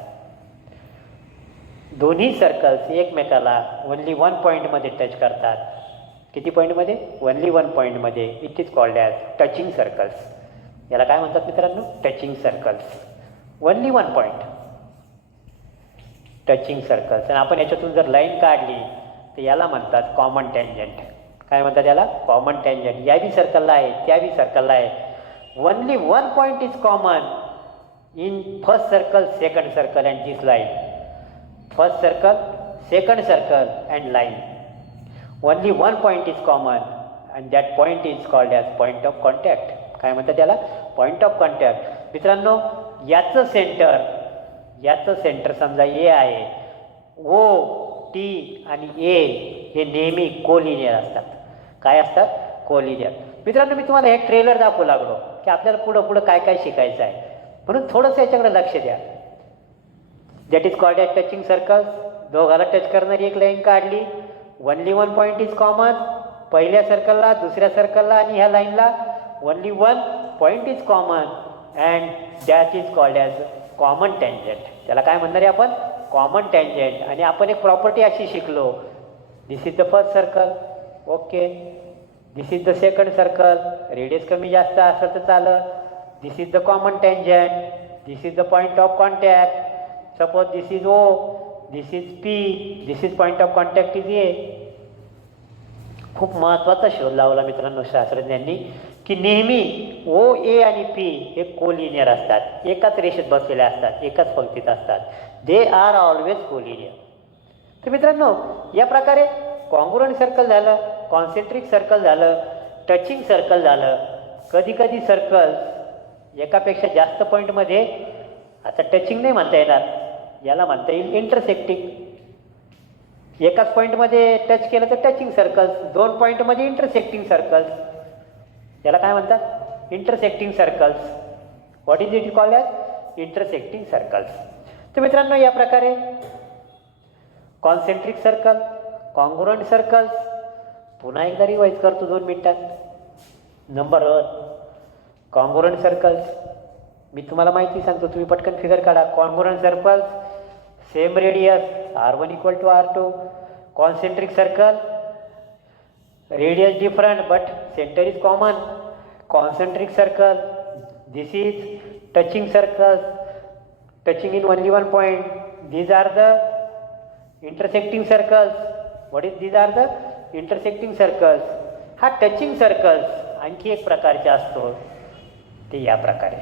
दोन्ही सर्कल्स एकमेकाला ओनली 1 पॉईंटमध्ये टच करतात. किती पॉईंटमध्ये? ओनली 1 पॉईंटमध्ये. It is called as touching circles. याला काय म्हणतात मित्रांनो? Touching circles. Only 1 point, touching circles. आणि आपण याच्यातून जर लाईन काढली तर याला म्हणतात कॉमन टँजंट. काय म्हणतात याला? Common tangent. या बी सर्कलला आहे, त्या बी सर्कलला आहे. Only 1 point is common in first circle, second circle and this line. First circle, second circle and line. Only 1 point is common and that point is called as point of contact. काय म्हणतात त्याला? Point of contact. मित्रांनो, याचं centre समजा ए आहे. ओ, T आणि ए हे नेहमी कोलिनियर असतात. काय असतात? कोलिनियर. मित्रांनो, मी तुम्हाला हे ट्रेलर दाखवू लागलो की आपल्याला पुढं काय काय शिकायचं आहे, म्हणून थोडंसं याच्याकडे लक्ष द्या. That is called as touching circles. दोघाला टच करणारी एक लाईन काढली. Only 1 point is common. पहिल्या सर्कलला, दुसऱ्या सर्कलला आणि ह्या लाईनला only 1 point is common and that is called as common tangent. त्याला काय म्हणणार आहे आपण? Common tangent. आणि आपण एक प्रॉपर्टी अशी शिकलो. This is the first circle. Okay. This is the second circle. Radius कमी जास्त असेल तर चालेल. दिस is the common tangent. This is the point of contact. Suppose this is O, this is P, this is point of contact is A. खूप महत्त्वाचा शोध लावला मित्रांनो शास्त्रज्ञांनी की नेहमी ओ, ए आणि पी हे कोलिनियर असतात. एकाच रेषेत बसलेले असतात, एकाच पंक्तीत असतात. They are always collinear. तर मित्रांनो, या प्रकारे कॉन्ग्रुएंट सर्कल झालं, कॉन्सेंट्रिक सर्कल झालं, टचिंग सर्कल झालं. कधी कधी सर्कल्स एकापेक्षा जास्त पॉईंटमध्ये, आता टचिंग नाही म्हणता येणार, याला म्हणता येईल इंटरसेक्टिंग. एकाच पॉईंटमध्ये टच केलं तर टचिंग सर्कल्स, 2 पॉईंटमध्ये इंटरसेक्टिंग सर्कल्स. याला काय म्हणतात? Intersecting circles. What is it called as? Intersecting circles. तर मित्रांनो, या प्रकारे कॉन्सेंट्रिक सर्कल, कॉन्ग्रुएंट सर्कल्स पुन्हा एकदा रिवाईज करतो 2 मिनिटात. Number 1, congruent circles. मी तुम्हाला माहिती सांगतो, तुम्ही पटकन फिगर काढा. Congruent circles, same radius, R1 equal to R2. Concentric circle, radius different but center is common. Concentric circle, this is touching circles, touching in only 1 point. These are the intersecting circles. What is these are the intersecting circles? हा touching circles आणखी एक प्रकारचे असतो, ते या प्रकारे.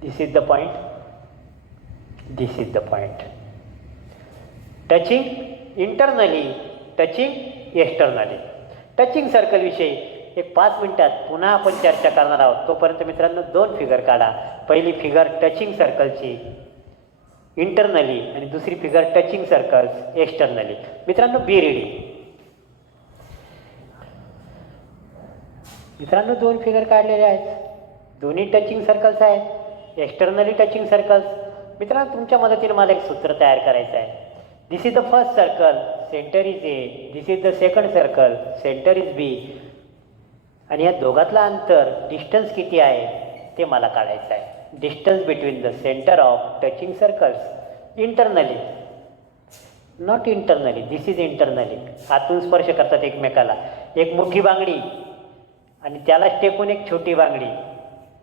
This is the point, this is the point. Touching internally, touching externally. Touching सर्कलविषयी एक 5 मिनिटात पुन्हा आपण चर्चा करणार आहोत. तोपर्यंत मित्रांनो 2 फिगर काढा. पहिली फिगर टचिंग सर्कलची इंटरनली आणि दुसरी फिगर टचिंग सर्कल्स एक्सटर्नली. मित्रांनो, बी रेडी. मित्रांनो, 2 फिगर काढलेले आहेत. दोन्ही टचिंग सर्कल्स आहेत, एक्सटर्नली टचिंग सर्कल्स. मित्रांनो, तुमच्या मदतीने मला एक सूत्र तयार करायचं आहे. This is the first circle, centre is A. This is the second circle, centre is B. आणि या दोघातला अंतर, डिस्टन्स किती आहे ते मला काढायचं आहे. Distance between the centre of touching circles internally, not internally. This is internally. आतून स्पर्श करतात एकमेकाला. एक मोठी बांगडी आणि त्यालाच टेकून एक छोटी बांगडी,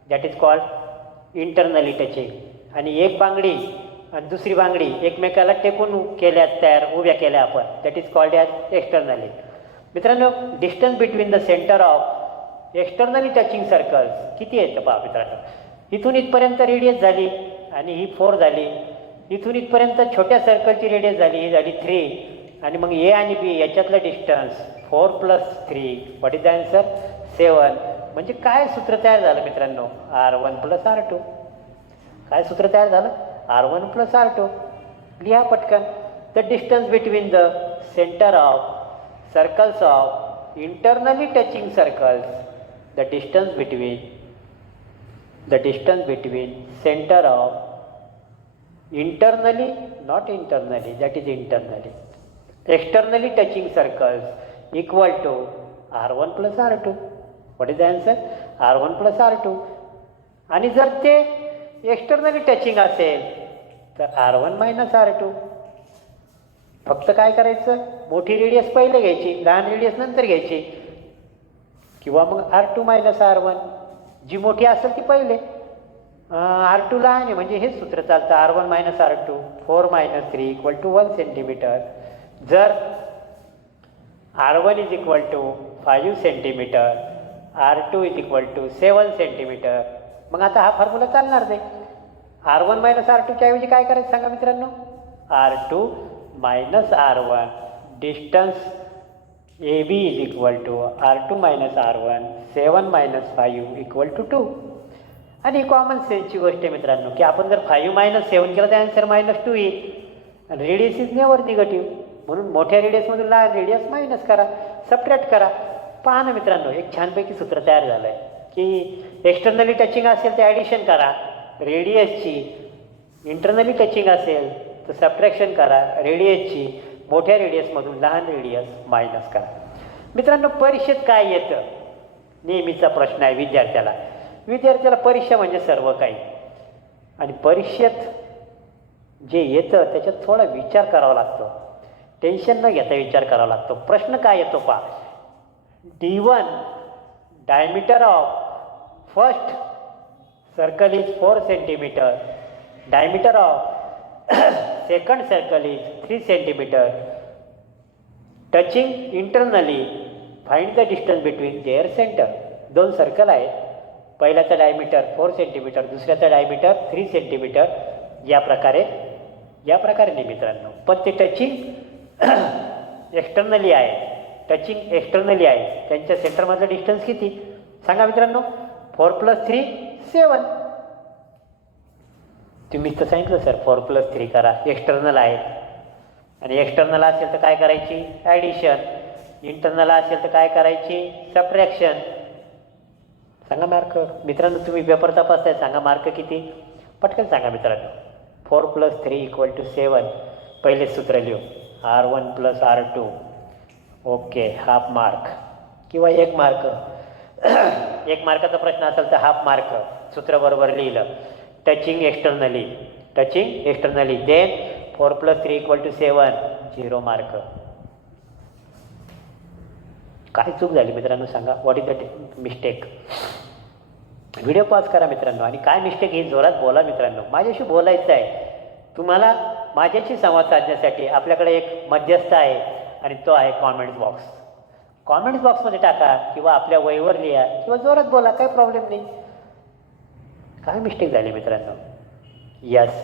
that is called internally touching. आणि एक बांगडी आणि दुसरी बांगडी एकमेकाला टेकून केल्या, तयार उभ्या केल्या आपण, that is called as externally. मित्रांनो, distance between the centre of externally touching circles किती आहेत पहा मित्रांनो. इथून इथपर्यंत रेडियस झाली आणि ही 4 झाली. इथून इथपर्यंत छोट्या सर्कलची रेडियस झाली, ही झाली 3. आणि मग ए आणि बी याच्यातलं distance 4 + 3 what is the answer 7. म्हणजे काय सूत्र तयार झालं मित्रांनो R1 + R2. काय सूत्र तयार झालं R1 + R2. लिहा पटकन. The distance between the centre of circles of internally touching circles. The distance between centre of internally not internally that is internally externally touching circles equal to R1 + R2. what is the answer R1 + R2. आणि जर ते externally touching असेल तर R1 - R2. फक्त काय करायचं मोठी radius पहिले घ्यायची, लहान रेडियस नंतर घ्यायची, किंवा मग R2 - R1. जी मोठी असेल ती पहिले, R2 लहान आहे म्हणजे हेच सूत्र चालतं R1 - R2. 4 - 3 = 1 सेंटीमीटर. जर R1 = 5 सेंटीमीटर, R2 = 7 सेंटीमीटर, मग आता हा फॉर्म्युला चालणार नाही. R1 - R2च्या ऐवजी काय करायचं सांगा मित्रांनो R2 - R1. Distance AB = R2 - R1. 7 - 5 = 2. आणि कॉमन सेन्सची गोष्ट आहे मित्रांनो की आपण जर 5 - 7 केलं तर आन्सर -2 येईल. आणि रेडियस इज नेवर निगेटिव्ह, म्हणून मोठ्या रेडियसमधून लहान रेडियस मायनस करा, सबट्रॅक्ट करा. पहा ना मित्रांनो एक छानपैकी सूत्र तयार झालं आहे की एक्सटर्नली टचिंग असेल तर ॲडिशन करा रेडियसची, इंटरनली टचिंग असेल तर सबट्रॅक्शन करा रेडियसची, मोठ्या रेडियसमधून लहान रेडियस मायनस करा. मित्रांनो परीक्षेत काय येतं नेहमीचा प्रश्न आहे विद्यार्थ्याला परीक्षा म्हणजे सर्व काही. आणि परीक्षेत जे येतं त्याच्यात थोडा विचार करावा लागतो, टेन्शन न घेता विचार करावा लागतो. प्रश्न काय येतो पहा. D1 diameter of first circle is 4 centimetre, diameter of second circle is 3 centimetre. Touching internally find the distance between there centre. 2 circle आहेत, पहिल्याचा डायमीटर 4 सेंटीमीटर, दुसऱ्याचा डायमीटर 3 सेंटीमीटर. या प्रकारे नाही मित्रांनो, पण ते टचिंग एक्सटर्नली आहे, त्यांच्या सेंटरमधलं डिस्टन्स किती सांगा मित्रांनो 4 + 3 7. तुम्ही तर सांगितलं सर 4 + 3 करा, एक्सटर्नल आहे. आणि एक्सटर्नल असेल तर काय करायची ॲडिशन, इंटरनल असेल तर काय करायची सबट्रॅक्शन. सांगा मार्क मित्रांनो, तुम्ही पेपर तपासताय, सांगा मार्क किती पटकन सांगा मित्रांनो. 4 + 3 = 7. पहिले सूत्र लिहू R1 + R2. Okay, half mark किंवा 1 मार्क. 1 मार्काचा प्रश्न असेल तर हाफ मार्क, सूत्र बरोबर लिहिलं. Touching externally then 4 + 3 = 7, 0 mark. काय चूक झाली मित्रांनो सांगा, what is the mistake. Video pause करा मित्रांनो आणि काय मिस्टेक ही जोरात बोला मित्रांनो. माझ्याशी बोलायचं आहे तुम्हाला, माझ्याशी संवाद साधण्यासाठी आपल्याकडे एक मध्यस्थ आहे आणि तो आहे कॉमेंट्स बॉक्स. कॉमेंट्स बॉक्समध्ये टाका किंवा आपल्या वहीवर लिहा किंवा जोरात बोला, काही प्रॉब्लेम नाही. काय मिस्टेक झाली मित्रांनो. यस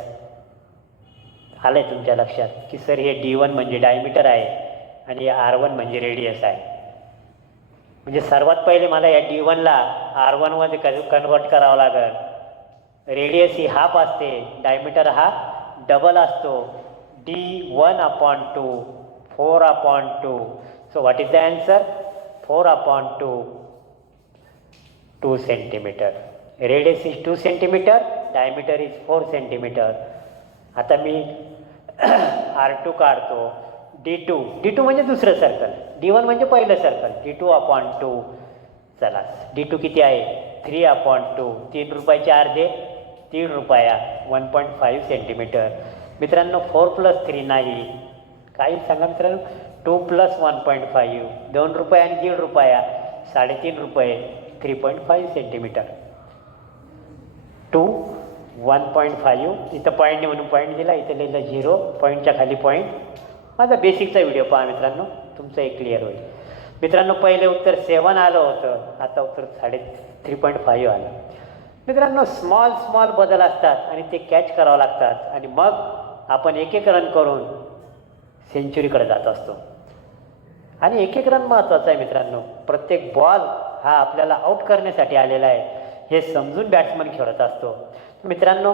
आलं आहे तुमच्या लक्षात की सर हे D1 म्हणजे डायमीटर आहे आणि R1 म्हणजे रेडियस आहे. म्हणजे सर्वात पहिले मला या D1ला R1मध्ये कन्वर्ट करावं लागेल. रेडियस ही हाफ असते, डायमीटर हा डबल असतो. D1/2 4/2. So what is the answer 4/2 2 centimetre. Radius is 2 centimetre, diameter is 4 centimetre. आता मी R2 काढतो. D2 म्हणजे दुसरं सर्कल, D1 म्हणजे पहिलं सर्कल. D2/2. चला D2 किती आहे 3/2. 3 रुपयाचे अर्धे 3 रुपया 1.5 सेंटीमीटर. मित्रांनो 4 + 3 नाही, काही सांगा मित्रांनो 2 + 1.5 2 रुपये आणि 1.5 रुपया 3.5 रुपये 3.5 सेंटीमीटर. 2 1.5 इथं पॉईंट नाही म्हणून पॉईंट दिला, इथं लिहिलं 0, पॉईंटच्या खाली पॉईंट. माझा बेसिकचा व्हिडिओ पहा मित्रांनो, तुमचं एक क्लिअर होईल. मित्रांनो, पहिले उत्तर 7 आलं होतं, आता उत्तर 3.5 आलं. मित्रांनो, स्मॉल बदल असतात आणि ते कॅच करावं लागतात आणि मग आपण एक एक रन करून सेंचुरीकडे जात असतो. आणि एक एक रन महत्त्वाचा आहे मित्रांनो. प्रत्येक बॉल हा आपल्याला आऊट करण्यासाठी आलेला आहे हे समजून बॅट्समन खेळत असतो. मित्रांनो,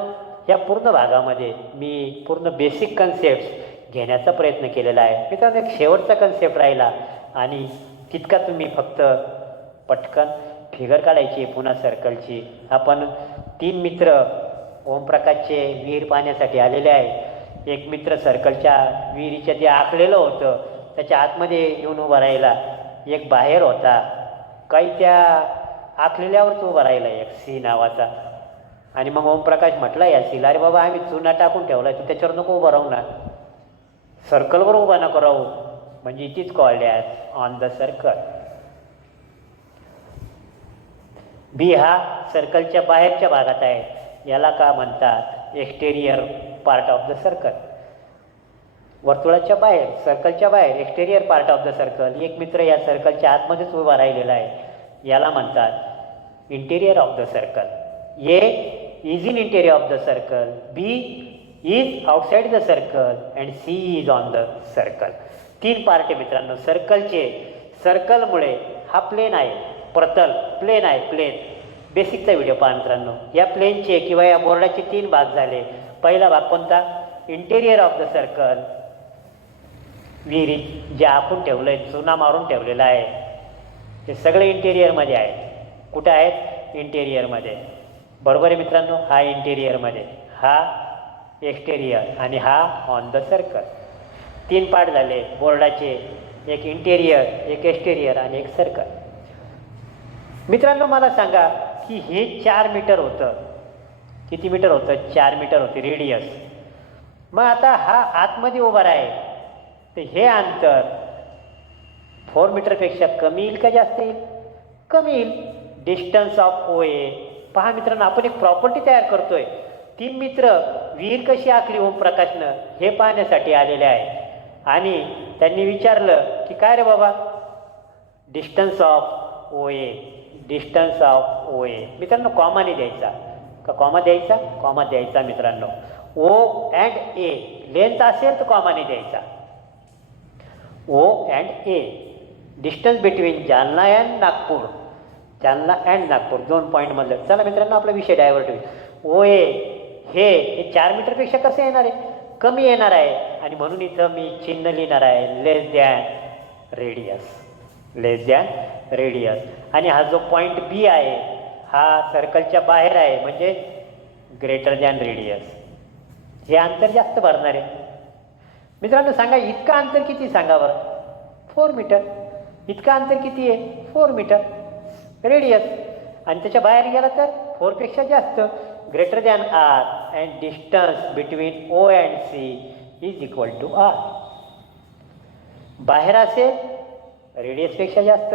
या पूर्ण भागामध्ये मी पूर्ण बेसिक कन्सेप्ट घेण्याचा प्रयत्न केलेला आहे. मित्रांनो, एक शेवटचा कन्सेप्ट राहिला आणि तितका तुम्ही फक्त पटकन फिगर काढायची पुन्हा सर्कलची. आपण 3 मित्र ओमप्रकाशचे विहीर पाहण्यासाठी आलेले आहे. एक मित्र सर्कलच्या विहिरीच्या जे आखलेलं होतं त्याच्या आतमध्ये येऊन उभा राहिला, एक बाहेर होता, काही त्या आखलेल्यावरच उभा राहिला एक सी नावाचा. आणि मग ओमप्रकाश म्हटला या सीला, अरे बाबा आम्ही चुना टाकून ठेवला, तू त्याच्यावर नको उभं राहू ना, सर्कलवर उभा नको राहू. म्हणजे it is called as on the circle. B हा सर्कलच्या बाहेरच्या भागात आहे, याला का म्हणतात exterior part of the circle. वर्तुळाच्या बाहेर, सर्कलच्या बाहेर, exterior part of the circle. एक मित्र या सर्कलच्या आतमध्येच उभा राहिलेला आहे, याला म्हणतात interior of the circle. A is in interior of the circle, B is outside the circle and C is on the circle. 3 part आहे मित्रांनो सर्कलचे. सर्कलमुळे हा प्लेन आहे, प्रतल प्लेन आहे, प्लेन. बेसिकचा व्हिडिओ पहा मित्रांनो. या प्लेनचे किंवा या बोर्डाचे 3 भाग झाले. पहिला भाग कोणता? Interior of the circle. विहिरीत जे आखून ठेवलं आहे, चुना मारून ठेवलेला आहे, हे सगळे इंटेरियरमध्ये आहे. कुठं आहेत? इंटेरियरमध्ये. बरोबर आहे मित्रांनो. हा इंटेरियरमध्ये, हा एक्सटेरियर आणि हा ऑन द सर्कल. 3 पार्ट झाले बोर्डाचे, एक इंटेरियर, एक एक्सटेरियर आणि एक सर्कल. मित्रांनो, मला सांगा की हे 4 मीटर होतं. किती मीटर होतं? 4 मीटर होते रेडियस. मग आता हा आतमध्ये उभा आहे, तर हे अंतर 4 मीटरपेक्षा कमी येईल का जास्त येईल? कमी येईल. डिस्टन्स ऑफ ओ ए. पहा मित्रांनो, आपण एक प्रॉपर्टी तयार करतोय. 3 मित्र विहीर कशी आखली ओमप्रकाशनं हे पाहण्यासाठी आलेले आहे. आणि त्यांनी विचारलं की काय रे बाबा, distance of O A, distance of O A. मित्रांनो, कॉमाने द्यायचा का? कॉमा द्यायचा, कॉमा द्यायचा मित्रांनो. ओ अँड ए लेंथ असेल तर कॉमाने द्यायचा. O and A, distance between Jalna and Nagpur. Jalna and Nagpur 2 पॉईंटमधलं. चला मित्रांनो, आपला विषय डायव्हर्ट होईल. ओ ए हे 4 मीटरपेक्षा कसं येणार आहे? कमी येणार आहे. आणि म्हणून इथं मी चिन्ह लिहिणार आहे लेस दॅन रेडियस, लेस दॅन रेडियस. आणि हा जो पॉईंट बी आहे हा सर्कलच्या बाहेर आहे, म्हणजे ग्रेटर दॅन रेडियस. हे अंतर जास्त भरणार आहे. मित्रांनो सांगा, इतका अंतर किती सांगा बरं? 4 मीटर. इतका अंतर किती आहे? 4 मीटर रेडियस. आणि त्याच्या बाहेर गेला तर 4 पेक्षा जास्त. Greater than R and distance between O and C is equal to R. बाहेर असेल रेडियसपेक्षा जास्त.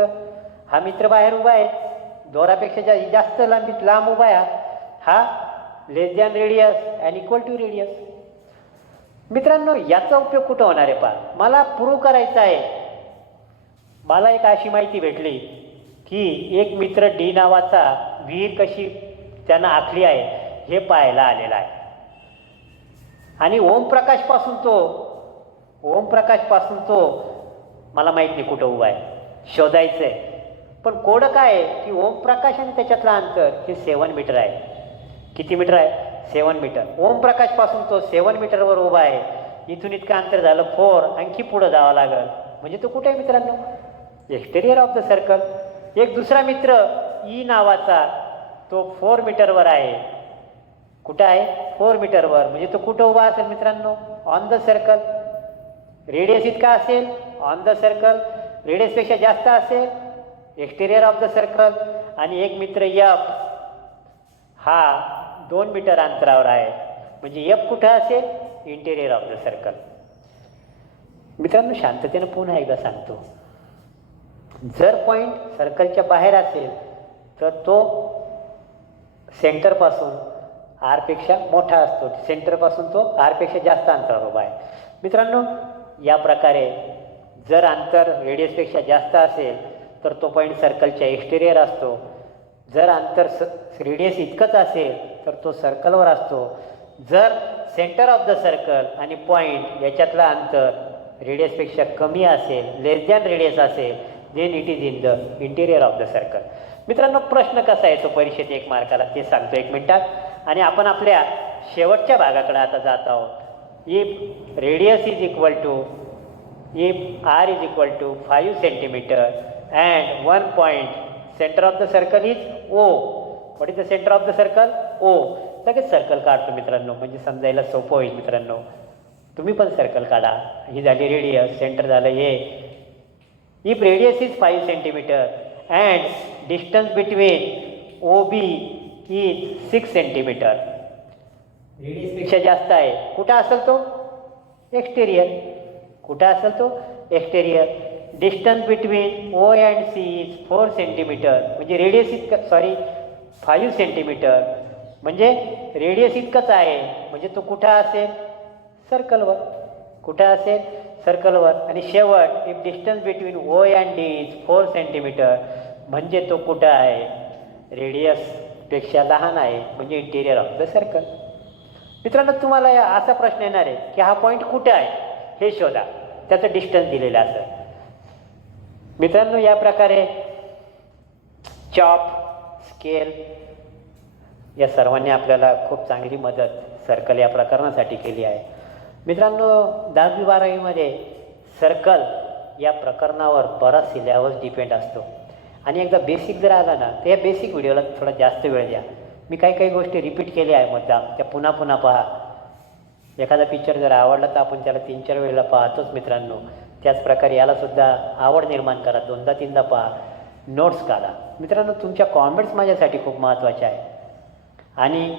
हा मित्र बाहेर उभा आहे, दोरापेक्षा जास्त लांब उभा आहे. हा less than radius and equal to radius. मित्रांनो, याचा उपयोग कुठं होणार आहे? पहा, मला प्रूव्ह करायचं आहे. मला एक अशी माहिती भेटली की एक मित्र डी नावाचा विहीर कशी त्यानं आखली आहे हे पाहायला आलेला आहे. आणि ओमप्रकाशपासून तो मला माहीत नाही कुठं उभा आहे, शोधायचं आहे. पण कोड काय आहे की ओमप्रकाश आणि त्याच्यातलं अंतर हे 7 मीटर आहे. किती मीटर आहे? 7 मीटर. ओमप्रकाशपासून तो 7 मीटरवर उभा आहे. इथून इतकं अंतर झालं 4. आणखी पुढं जावं लागेल. म्हणजे तो कुठे आहे मित्रांनो? Exterior of the circle. एक दुसरा मित्र ई नावाचा तो 4 मीटरवर आहे. कुठं आहे? 4 मीटरवर. म्हणजे तो कुठं उभा असेल मित्रांनो? On the circle. रेडियस इतका असेल ऑन द सर्कल, रेडियसपेक्षा जास्त असेल एक्सटेरियर ऑफ द सर्कल. आणि एक मित्र एफ हा 2 मीटर अंतरावर आहे. म्हणजे एफ कुठं असेल? Interior of the circle. मित्रांनो, शांततेनं पुन्हा एकदा सांगतो. जर पॉईंट सर्कलच्या बाहेर असेल तर तो सेंटरपासून आरपेक्षा मोठा असतो. सेंटरपासून तो आरपेक्षा जास्त अंतरावर उभा आहे. मित्रांनो, या प्रकारे जर अंतर रेडियसपेक्षा जास्त असेल तर तो पॉईंट सर्कलच्या एक्सटेरियर असतो. जर अंतर रेडियस इतकंच असेल तर तो सर्कलवर असतो. जर सेंटर ऑफ द सर्कल आणि पॉईंट याच्यातलं अंतर रेडियसपेक्षा कमी असेल, लेस दॅन रेडियस असेल, then it is in the interior of the circle. मित्रांनो, प्रश्न कसा येतो परीक्षेत 1 मार्काला ते सांगतो 1 मिनिटात. आणि आपण आपल्या शेवटच्या भागाकडे आता जात आहोत. If radius is equal to if R is equal to 5 centimetre and 1 point centre of the circle is O. What is the centre of the circle? O. लगेच सर्कल काढतो मित्रांनो, म्हणजे समजायला सोपं होईल. मित्रांनो, तुम्ही पण सर्कल काढा. ही झाली रेडियस, सेंटर झालं हे. If radius is 5 centimetre and distance between O B is 6 centimetre. रेडियसपेक्षा जास्त आहे. कुठं असेल तो? एक्सटेरियर. कुठं असेल तो? Exterior. Distance between O and C is 4 centimetre. म्हणजे रेडियस इतकं 5 सेंटीमीटर म्हणजे रेडियस इतकंच आहे. म्हणजे तो कुठं असेल? सर्कलवर. कुठं असेल? सर्कलवर. आणि शेवट if distance between O and D is 4 centimetre म्हणजे तो कुठं आहे? रेडियसपेक्षा लहान आहे, म्हणजे इंटिरियर ऑफ द सर्कल. मित्रांनो, तुम्हाला असा प्रश्न येणार आहे की हा पॉईंट कुठे आहे हे शोधा, त्याचं डिस्टन्स दिलेलं असेल. मित्रांनो, या प्रकारे चॉप, स्केल या सर्वांनी आपल्याला खूप चांगली मदत सर्कल या प्रकरणासाठी केली आहे. मित्रांनो, 10वी-12वीमध्ये सर्कल या प्रकरणावर बराच सिलेबस डिपेंड असतो. आणि एकदा बेसिक जर आला ना तर या बेसिक व्हिडिओला थोडा जास्त वेळ द्या. मी काही गोष्टी रिपीट केल्या आहे मुद्दाम, त्या पुन्हा पुन्हा पहा. एखादा पिक्चर जर आवडला तर आपण त्याला 3-4 वेळेला पाहतोच मित्रांनो. त्याचप्रकारे यालासुद्धा आवड निर्माण करा, 2दा-3दा पहा, नोट्स काढा. मित्रांनो, तुमच्या कॉमेंट्स माझ्यासाठी खूप महत्त्वाच्या आहे. आणि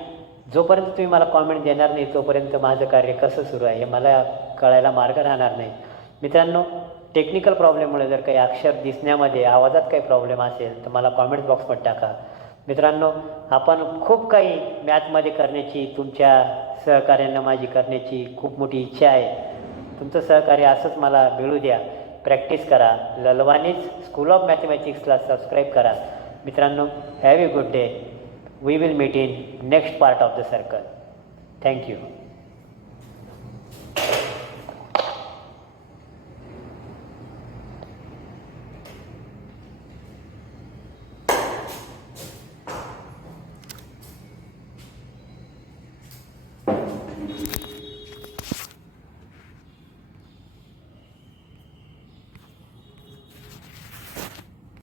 जोपर्यंत तुम्ही मला कॉमेंट देणार नाही तोपर्यंत माझं कार्य कसं सुरू आहे हे मला कळायला मार्ग राहणार नाही. मित्रांनो, टेक्निकल प्रॉब्लेममुळे जर काही अक्षर दिसण्यामध्ये, आवाजात काही प्रॉब्लेम असेल तर मला कॉमेंट बॉक्समध्ये टाका. मित्रांनो, आपण खूप काही मॅथमध्ये करण्याची, तुमच्या सहकार्यांना माझी करण्याची खूप मोठी इच्छा आहे. तुमचं सहकार्य असंच मला मिळू द्या. प्रॅक्टिस करा. ललवानीज स्कूल ऑफ मॅथमॅटिक्सला सबस्क्राईब करा. मित्रांनो, have a good day. We will meet in next part of the circle. Thank you.